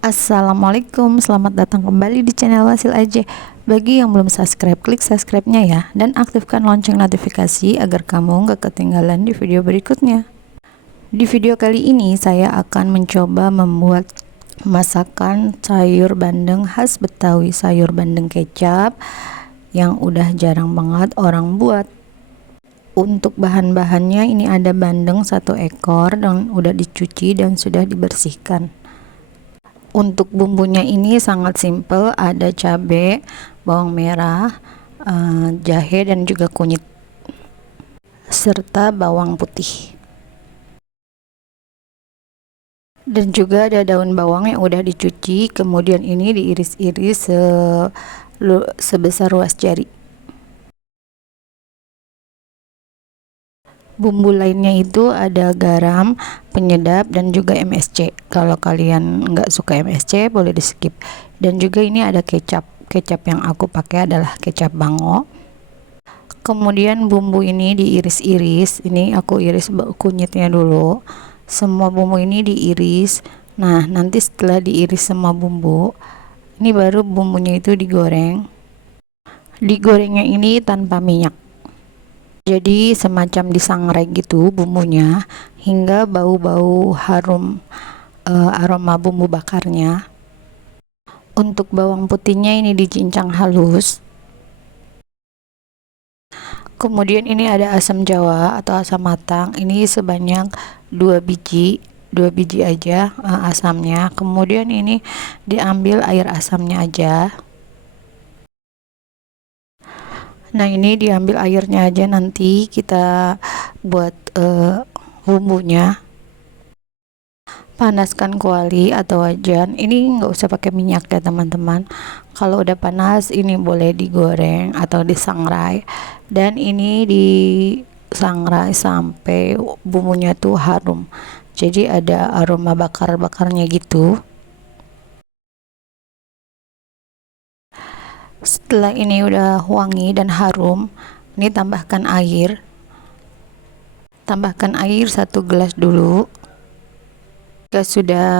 Assalamualaikum, selamat datang kembali di channel Wasil aja. Bagi yang belum subscribe, klik subscribe-nya ya, dan aktifkan lonceng notifikasi agar kamu gak ketinggalan di video berikutnya. Di video kali ini saya akan mencoba membuat masakan sayur bandeng khas Betawi, sayur bandeng kecap yang udah jarang banget orang buat. Untuk bahan-bahannya ini ada bandeng 1 ekor dan udah dicuci dan sudah dibersihkan. Untuk bumbunya ini sangat simple, ada cabai, bawang merah, jahe dan juga kunyit, serta bawang putih. Dan juga ada daun bawang yang udah dicuci, kemudian ini diiris-iris sebesar ruas jari. Bumbu lainnya itu ada garam, penyedap, dan juga MSC. Kalau kalian nggak suka MSC boleh di skip. Dan juga ini ada kecap. Kecap yang aku pakai adalah kecap Bango. Kemudian bumbu ini diiris-iris. Ini aku iris kunyitnya dulu. Semua bumbu ini diiris. Nah, nanti setelah diiris semua bumbu, ini baru bumbunya itu digoreng. Digorengnya ini tanpa minyak. Jadi semacam disangrai gitu bumbunya hingga bau-bau harum, aroma bumbu bakarnya. Untuk bawang putihnya ini dicincang halus. Kemudian ini ada asam jawa atau asam matang, ini sebanyak 2 biji aja asamnya. Kemudian ini diambil air asamnya aja. Nah, ini diambil airnya aja, nanti kita buat bumbunya. Panaskan kuali atau wajan, ini nggak usah pakai minyak ya teman-teman. Kalau udah panas ini boleh digoreng atau disangrai, dan ini disangrai sampai bumbunya tuh harum, jadi ada aroma bakar-bakarnya gitu. Setelah ini udah wangi dan harum, ini tambahkan air 1 gelas dulu. Jika sudah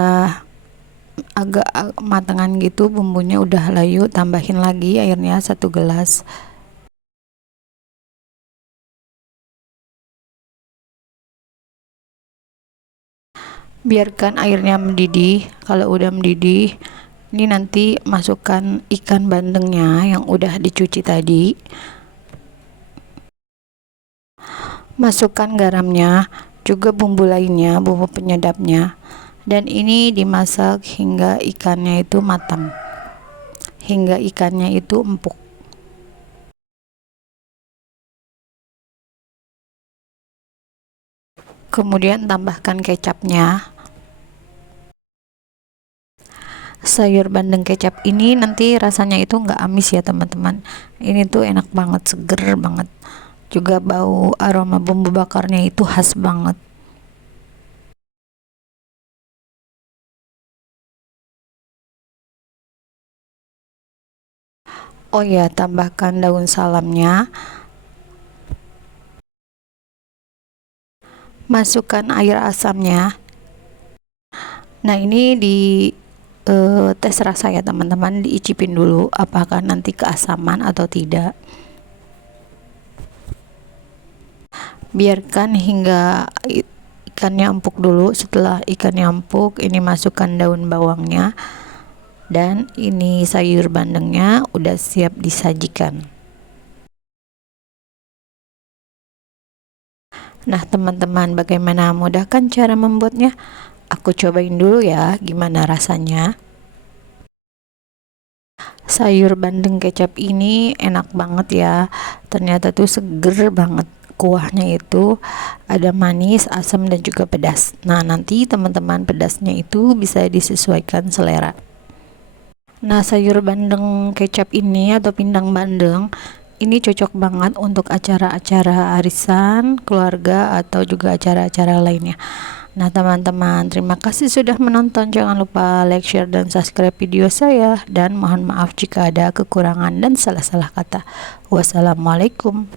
agak matangan gitu, bumbunya udah layu, tambahin lagi airnya 1 gelas. Biarkan airnya mendidih. Kalau udah mendidih, ini nanti masukkan ikan bandengnya yang udah dicuci tadi. Masukkan garamnya, juga bumbu lainnya, bumbu penyedapnya. Dan ini dimasak hingga ikannya itu matang, hingga ikannya itu empuk. Kemudian tambahkan kecapnya. Sayur bandeng kecap ini nanti rasanya itu nggak amis ya teman-teman. Ini tuh enak banget, seger banget. Juga bau aroma bumbu bakarnya itu khas banget. Oh ya, tambahkan daun salamnya. Masukkan air asamnya. Nah, ini di tes rasa ya teman-teman, diicipin dulu apakah nanti keasaman atau tidak. Biarkan hingga ikannya empuk dulu. Setelah ikannya empuk, ini masukkan daun bawangnya, dan ini sayur bandengnya udah siap disajikan. Nah teman-teman, bagaimana, mudah kan cara membuatnya? Aku cobain dulu ya gimana rasanya. Sayur bandeng kecap ini enak banget ya, ternyata tuh seger banget. Kuahnya itu ada manis, asam, dan juga pedas. Nah, nanti teman-teman pedasnya itu bisa disesuaikan selera. Nah, sayur bandeng kecap ini atau pindang bandeng ini cocok banget untuk acara-acara arisan keluarga atau juga acara-acara lainnya. Nah teman-teman, terima kasih sudah menonton. Jangan lupa like, share, dan subscribe video saya. Dan mohon maaf jika ada kekurangan dan salah-salah kata. Wassalamualaikum.